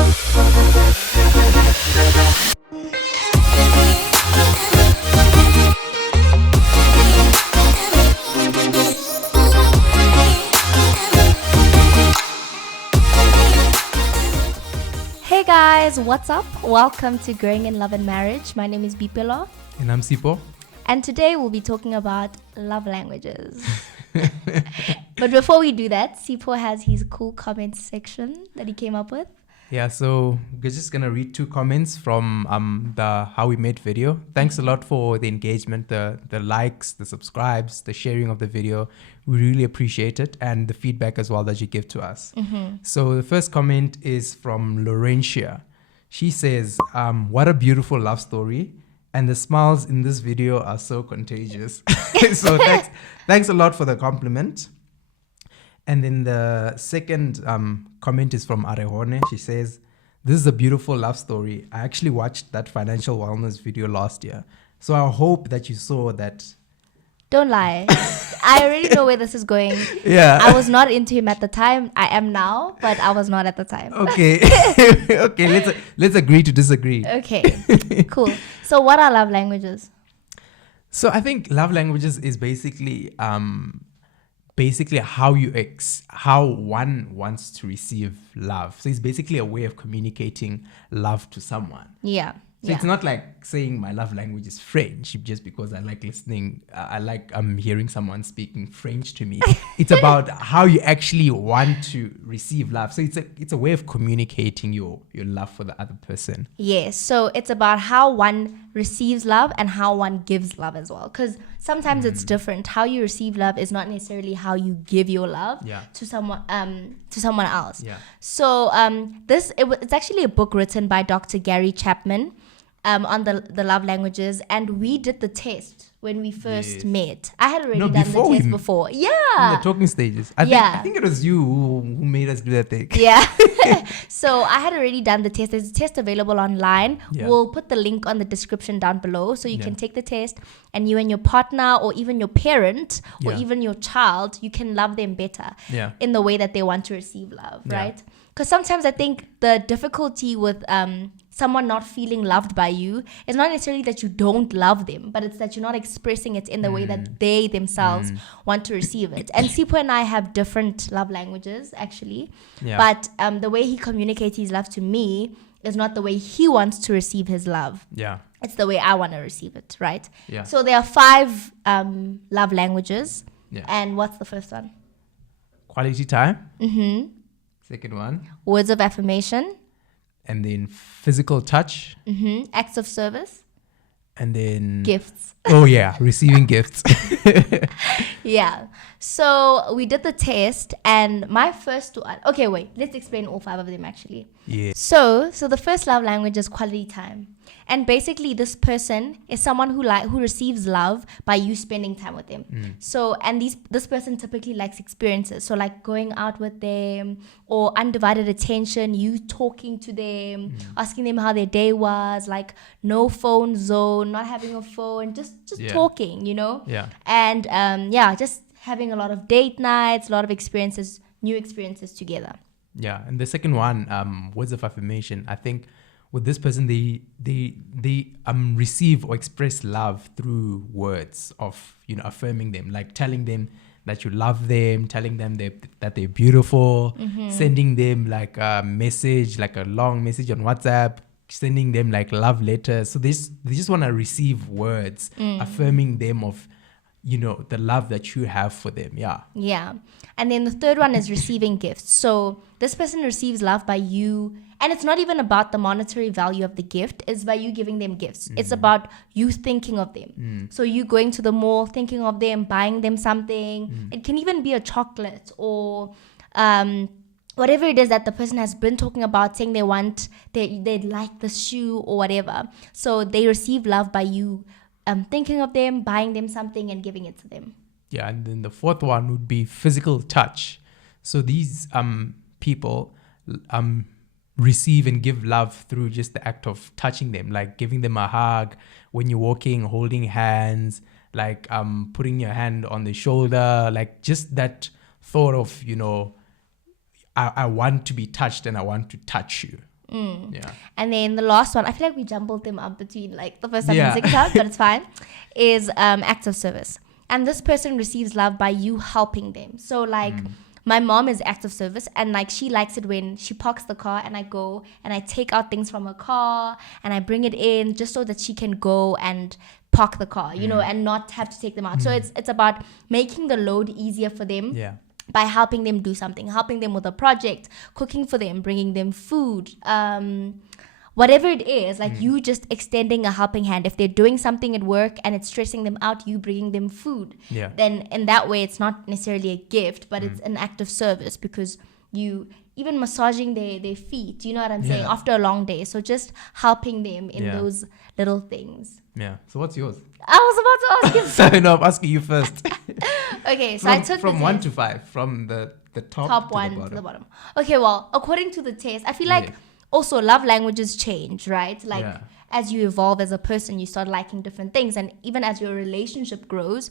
Hey guys, what's up? Welcome to Growing in Love and Marriage. My name is Bipelo. And I'm Sipo. And today we'll be talking about love languages. But before we do that, Sipo has his cool comments section that he came up with. Yeah, so we're just going to read 2 comments from the How We Met video. Thanks a lot for the engagement, the likes, the subscribes, the sharing of the video. We really appreciate it, and the feedback as well that you give to us. Mm-hmm. So the first comment is from Laurentia. She says, what a beautiful love story. And the smiles in this video are so contagious. So thanks a lot for the compliment. And then the second comment is from Arehone. She says, this is a beautiful love story. I actually watched that financial wellness video last year. So I hope that you saw that. Don't lie. I already know where this is going. Yeah. I was not into him at the time. I am now, but I was not at the time. Okay. Okay, let's agree to disagree. Okay, cool. So what are love languages? So I think love languages is basically how one wants to receive love. So it's basically a way of communicating love to someone. Yeah. So it's not like saying my love language is French just because I like listening. I like hearing someone speaking French to me. It's about how you actually want to receive love. So it's a way of communicating your love for the other person. Yes. So it's about how one receives love and how one gives love as well. Because sometimes it's different. How you receive love is not necessarily how you give your love to someone else. Yeah. So it's actually a book written by Dr. Gary Chapman. On the love languages, and we did the test when we first met. I had already done the test before. Yeah. In the talking stages. I think it was you who made us do that thing. Yeah. So I had already done the test. There's a test available online. Yeah. We'll put the link on the description down below so you can take the test, and you and your partner or even your parent or even your child, you can love them better in the way that they want to receive love, right? Because sometimes I think the difficulty with someone not feeling loved by you is not necessarily that you don't love them, but it's that you're not expressing it in the way that they themselves want to receive it. And Sipo and I have different love languages, actually. Yeah. But the way he communicates his love to me is not the way he wants to receive his love. Yeah. It's the way I want to receive it, right? Yeah. So there are 5 love languages. Yeah. And what's the first one? Quality time. Mm-hmm. Second one. Words of affirmation. And then physical touch. Mm-hmm. Acts of service. And then gifts. Oh yeah, receiving gifts. Yeah. So we did the test, and my first one. Okay, wait. Let's explain all 5 of them actually. Yeah. So the first love language is quality time, and basically this person is someone who receives love by you spending time with them. So this person typically likes experiences. So like going out with them, or undivided attention, you talking to them, asking them how their day was, like no phone zone, not having a phone, just talking, you know? Yeah. And just having a lot of date nights, a lot of experiences, new experiences together. Yeah. And the second one, words of affirmation. I think with this person, they receive or express love through words of, affirming them, like telling them that you love them, telling them that they're beautiful, sending them like a message, like a long message on WhatsApp, sending them like love letters. So they just want to receive words affirming them of, the love that you have for them. Yeah. Yeah. And then the third one is receiving gifts. So this person receives love by you. And it's not even about the monetary value of the gift. It's by you giving them gifts. It's about you thinking of them. So you going to the mall, thinking of them, buying them something. It can even be a chocolate or whatever it is that the person has been talking about, saying they like the shoe or whatever. So they receive love by you thinking of them, buying them something, and giving it to them. Yeah, and then the fourth one would be physical touch. So these people receive and give love through just the act of touching them, like giving them a hug when you're walking, holding hands, like putting your hand on the shoulder, like just that thought of, I want to be touched and I want to touch you. Yeah. And then the last one, I feel like we jumbled them up between like the first time and the second time, but it's fine, is acts of service. And this person receives love by you helping them. So like my mom is acts of service, and like she likes it when she parks the car and I go and I take out things from her car and I bring it in just so that she can go and park the car, you know, and not have to take them out. So it's about making the load easier for them. Yeah. By helping them do something, helping them with a project, cooking for them, bringing them food, whatever it is, like you just extending a helping hand. If they're doing something at work and it's stressing them out, you bringing them food. Yeah. Then in that way, it's not necessarily a gift, but it's an act of service, because you even massaging their feet, you know what I'm saying, after a long day. So just helping them in those little things. Yeah. So what's yours? I was about to ask you. Sorry, no, I'm asking you first. Okay, so I took from the 1 test. to 5, from the top to one the bottom. to the bottom. Okay, well, according to the test, I feel like also love languages change, right? Like as you evolve as a person, you start liking different things, and even as your relationship grows,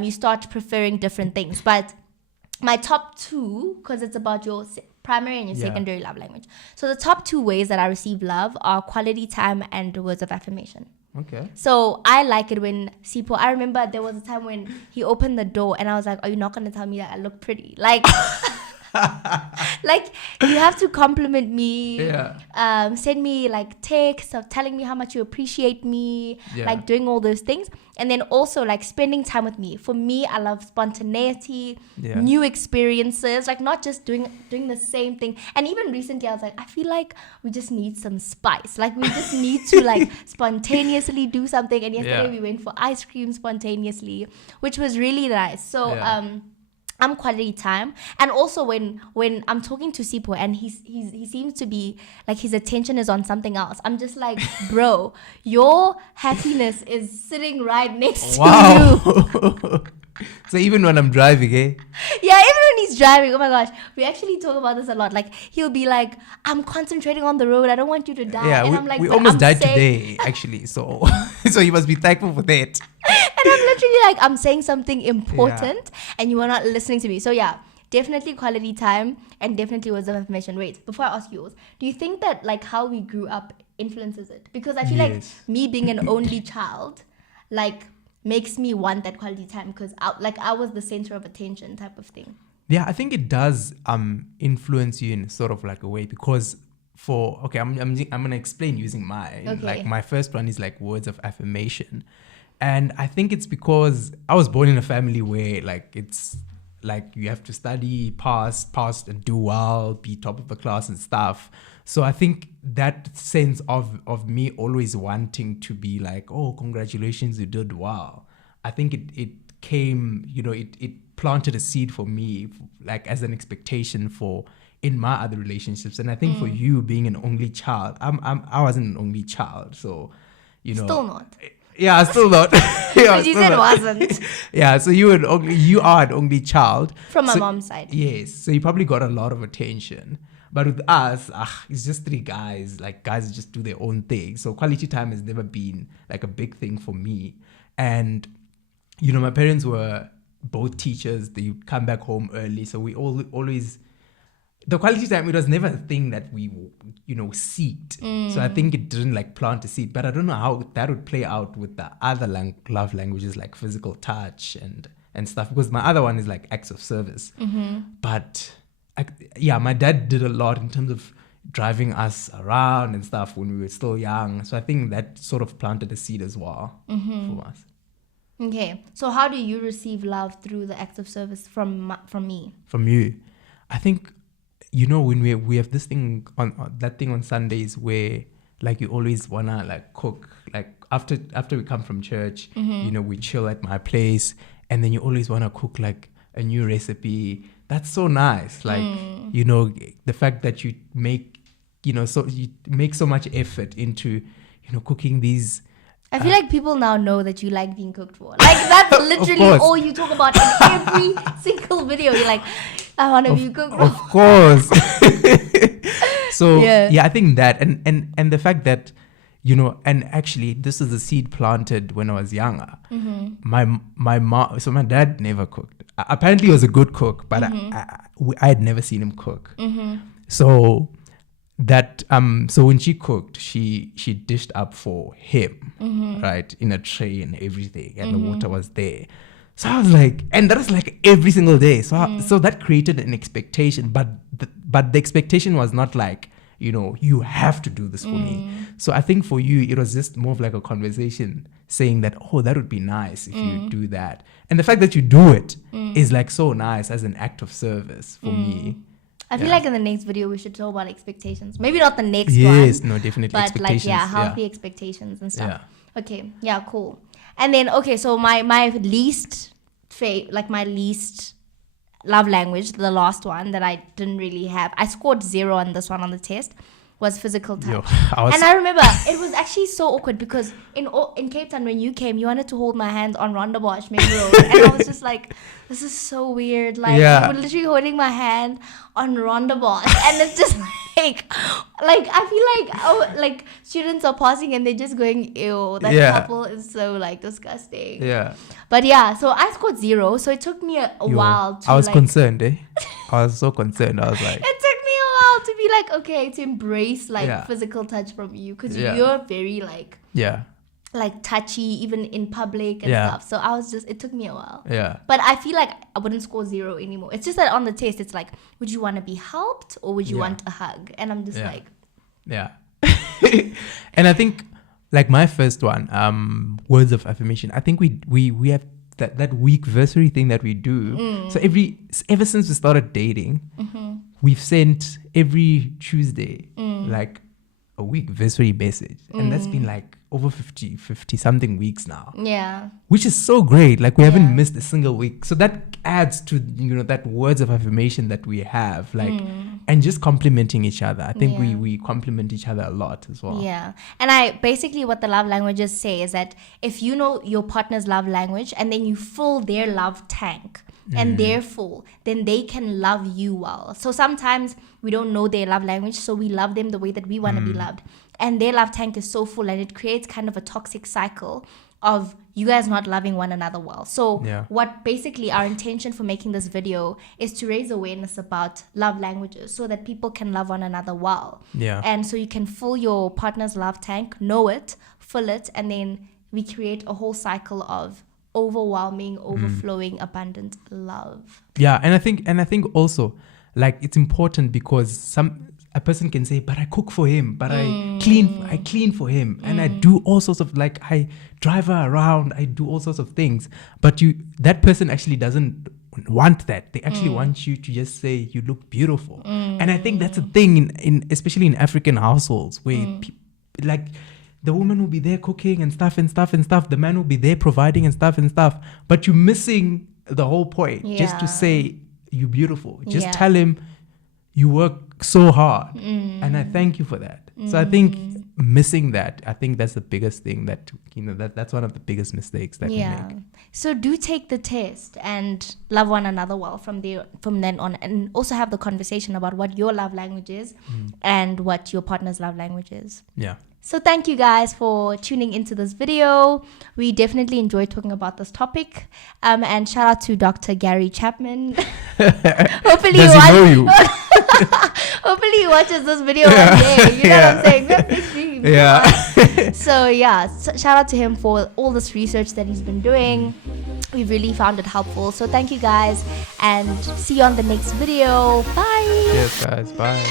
you start preferring different things. But my top two, because it's about your primary and your secondary love language. So the top two ways that I receive love are quality time and words of affirmation. Okay. So I like it when Sipo, I remember there was a time when he opened the door and I was like, are you not going to tell me that I look pretty? Like, like you have to compliment me, send me like texts of telling me how much you appreciate me, like doing all those things. And then also like spending time with me. For me, I love spontaneity, new experiences, like not just doing the same thing. And even recently I was like, I feel like we just need some spice. Like we just need to like spontaneously do something. And yesterday we went for ice cream spontaneously, which was really nice. So I'm quality time. And also when I'm talking to Sipo and he seems to be like his attention is on something else, I'm just like, bro, your happiness is sitting right next to you. So even when I'm driving, eh? Yeah, even when he's driving, oh my gosh, we actually talk about this a lot. Like he'll be like, I'm concentrating on the road, I don't want you to die. Yeah, and I'm like, we almost died today actually, so so you must be thankful for that. And I'm literally like, I'm saying something important and you are not listening to me. So yeah, definitely quality time and definitely words of affirmation. Wait, before I ask yours, do you think that like how we grew up influences it? Because I feel like me being an only child, like makes me want that quality time because I was the center of attention type of thing. Yeah, I think it does influence you in sort of like a way because I'm gonna explain using mine. Okay. Like my first one is like words of affirmation. And I think it's because I was born in a family where like it's like you have to study, pass and do well, be top of the class and stuff. So I think that sense of me always wanting to be like, oh, congratulations, you did well. I think it came, it planted a seed for me, like as an expectation for in my other relationships. And I think for you being an only child, I wasn't an only child, so Still not. Yeah, still not. Because you said wasn't. Yeah, so you are an only child. From my mom's side. Yes, so you probably got a lot of attention. But with us, it's just three guys. Like guys just do their own thing. So quality time has never been like a big thing for me. And, my parents were both teachers. They come back home early. So we always... The quality time, it was never a thing that we, seeked. So I think it didn't like plant a seed. But I don't know how that would play out with the other love languages like physical touch and stuff. Because my other one is like acts of service. Mm-hmm. But my dad did a lot in terms of driving us around and stuff when we were still young. So I think that sort of planted a seed as well for us. Okay. So how do you receive love through the acts of service from me? From you? I think... when we have this thing on Sundays where like you always wanna like cook, like after we come from church, we chill at my place and then you always wanna cook like a new recipe. That's so nice. Like, the fact that you make, so you make so much effort into, cooking these. I feel like people now know that you like being cooked for. Like that's literally all you talk about in every single video. You're like, I want to be cooked for. Of course. So I think that and the fact that, and actually this is a seed planted when I was younger. Mm-hmm. My mom, so my dad never cooked. Apparently he was a good cook, but I had never seen him cook. Mm-hmm. So that so when she cooked, she dished up for him, right, in a tray and everything, and the water was there. So I was like, and that was like every single day. So so that created an expectation, but the expectation was not like, you know, you have to do this for me. So I think for you, it was just more of like a conversation saying that, oh, that would be nice if you do that. And the fact that you do it is like so nice as an act of service for me. I feel like in the next video we should talk about expectations. Maybe not the next one. Yes, no, definitely. But expectations. like, healthy expectations and stuff. Okay, cool. And then, okay, so my least love language, the last one that I didn't really have, I scored 0 on this one on the test, was physical touch. And I remember it was actually so awkward because in Cape Town when you came, you wanted to hold my hand on Rondebosch Main Road, and I was just like, this is so weird. Like you were literally holding my hand on Rondebosch, and it's just like I feel like students are passing and they're just going, ew, that couple is so like disgusting. Yeah. But so I scored 0, so it took me a while to I was concerned, I was so concerned. I was like, it took me a while to be like, okay, to embrace like physical touch from you, because you're very like touchy even in public and stuff. So it took me a while. Yeah. But I feel like I wouldn't score 0 anymore. It's just that on the test, it's like, would you want to be helped or would you want a hug? And I'm just like, and I think like my first one, words of affirmation. I think we have that weekversary thing that we do. So ever since we started dating, we've sent every Tuesday like a weekversary message, and that's been like over 50 something weeks now. Yeah. Which is so great. Like we haven't missed a single week. So that adds to, you know, that words of affirmation that we have, like, and just complimenting each other. I think we compliment each other a lot as well. Yeah. And what the love languages say is that if you know your partner's love language and then you fill their love tank and they're full, then they can love you well. So sometimes we don't know their love language, so we love them the way that we want to be loved. And their love tank is so full, and it creates kind of a toxic cycle of you guys not loving one another well. So what basically our intention for making this video is to raise awareness about love languages so that people can love one another well. Yeah. And so you can fill your partner's love tank, know it, fill it, and then we create a whole cycle of overwhelming, overflowing, abundant love. Yeah, and I think also like it's important because a person can say, but I cook for him, but I clean for him, and I do all sorts of, like, I drive her around, I do all sorts of things. But that person actually doesn't want that. They actually want you to just say you look beautiful. And I think that's a thing in especially in African households where like the woman will be there cooking and stuff. The man will be there providing and stuff. But you're missing the whole point. Just to say you're beautiful. Just tell him you work so hard, and I thank you for that. So I think missing that, I think that's the biggest thing that, you know, that's one of the biggest mistakes that we make. So do take the test and love one another well from then on, and also have the conversation about what your love language is and what your partner's love language is. Yeah. So thank you guys for tuning into this video. We definitely enjoyed talking about this topic. And shout out to Dr. Gary Chapman. Hopefully hopefully he watches this video one day. You know what I'm saying? Yeah. So shout out to him for all this research that he's been doing. We really found it helpful. So thank you guys, and see you on the next video. Bye. Yes, guys. Bye.